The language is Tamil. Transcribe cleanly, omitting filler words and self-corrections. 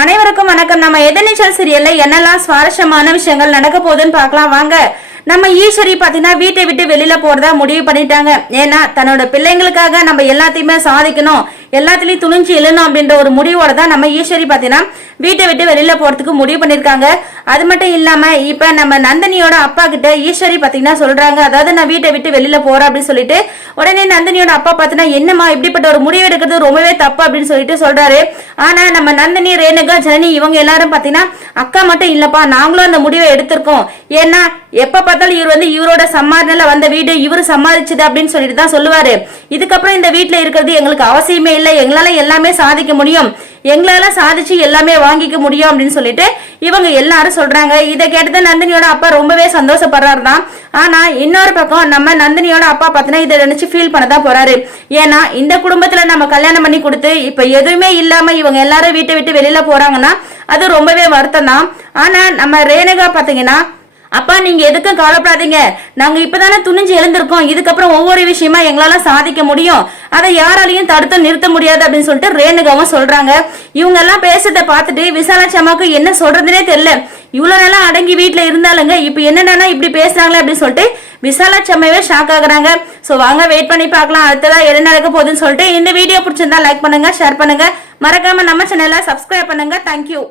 அனைவருக்கும் வணக்கம். நம்ம எதிர்நீச்சல் சீரியல்ல என்னெல்லாம் சுவாரஸ்யமான விஷயங்கள் நடக்க போகுதுன்னு பார்க்கலாம் வாங்க. நம்ம ஈஸ்வரி பாத்தீங்கன்னா வீட்டை விட்டு வெளியில போறதா முடிவு பண்ணிட்டாங்க. ஏன்னா தன்னோட பிள்ளைங்களுக்காக நம்ம எல்லாத்தையுமே சாதிக்கணும், எல்லாத்துலயும் துணிஞ்சு எழுணும் அப்படின்ற ஒரு முடிவோட தான் நம்ம ஈஸ்வரி பாத்தீங்கன்னா வீட்டை விட்டு வெளியில போறதுக்கு முடிவு பண்ணிருக்காங்க. அது மட்டும் இல்லாம இப்ப நம்ம நந்தினியோட அப்பா கிட்ட ஈஸ்வரி பாத்தீங்கன்னா சொல்றாங்க, அதாவது நான் வீட்டை விட்டு வெளியில போறேன் அப்படின்னு சொல்லிட்டு உடனே நந்தினியோட அப்பா பாத்தீங்கன்னா என்னமா இப்படிப்பட்ட ஒரு முடிவு எடுக்கிறது ரொம்பவே தப்பு அப்படின்னு சொல்லிட்டு சொல்றாரு. ஆனா நம்ம நந்தினி, ரேணுகா, ஜனனி இவங்க எல்லாரும் பாத்தீங்கன்னா அக்கா மட்டும் இல்லப்பா, நாங்களும் அந்த முடிவை எடுத்திருக்கோம். ஏன்னா எப்ப பார்த்தாலும் இவர் இவரோட சம்பாதனையில வந்த வீடு இவரு சம்பாதிச்சது அப்படின்னு சொல்லிட்டு தான் சொல்லுவாரு. இதுக்கப்புறம் இந்த வீட்டுல இருக்கிறது எங்களுக்கு அவசியமே இல்லை, எங்களால எல்லாமே சாதிக்க முடியும், எங்களால சாதிச்சு எல்லாமே வாங்கிக்க முடியும் அப்படின்னு சொல்லிட்டு இவங்க எல்லாரும் சொல்றாங்க. இதை கேட்டது நந்தினியோட அப்பா ரொம்பவே சந்தோஷப்படுறாரு தான். ஆனா இன்னொரு பக்கம் நம்ம நந்தினியோட அப்பா பாத்தீங்கன்னா இதை நினைச்சு ஃபீல் பண்ணதான் போறாரு. ஏன்னா இந்த குடும்பத்துல நம்ம கல்யாணம் பண்ணி கொடுத்து இப்ப எதுவுமே இல்லாம இவங்க எல்லாரும் வீட்டை விட்டு வெளியில போறாங்கன்னா அது ரொம்பவே வருத்தம் தான். ஆனா நம்ம ரேணுகா பாத்தீங்கன்னா, அப்பா நீங்க எதுக்கும் கவலைப்படாதீங்க, நாங்க இப்பதானே துணிஞ்சு எழுந்திருக்கோம், இதுக்கப்புறம் ஒவ்வொரு விஷயமா எங்களால சாதிக்க முடியும், அதை யாராலையும் தடுத்து நிறுத்த முடியாது அப்படின்னு சொல்லிட்டு ரேணுகாவும் சொல்றாங்க. இவங்க எல்லாம் பேசுறத பார்த்துட்டு விசாலாட்சி அம்மாவுக்கு என்ன சொல்றதுனே தெரியல. இவ்வளவு நாளா அடங்கி வீட்டுல இருந்தாலுங்க இப்ப என்னன்னா இப்படி பேசுறாங்களே அப்படின்னு சொல்லிட்டு விசாலாட்சி அம்மாவே ஷாக் ஆகுறாங்க. சோ வாங்க வெயிட் பண்ணி பார்க்கலாம் அடுத்ததா என்ன நடக்க போகுதுன்னு சொல்லிட்டு. இந்த வீடியோ பிடிச்சிருந்தா லைக் பண்ணுங்க, ஷேர் பண்ணுங்க, மறக்காம நம்ம சேனலை சப்ஸ்கிரைப் பண்ணுங்க. தேங்க்யூ.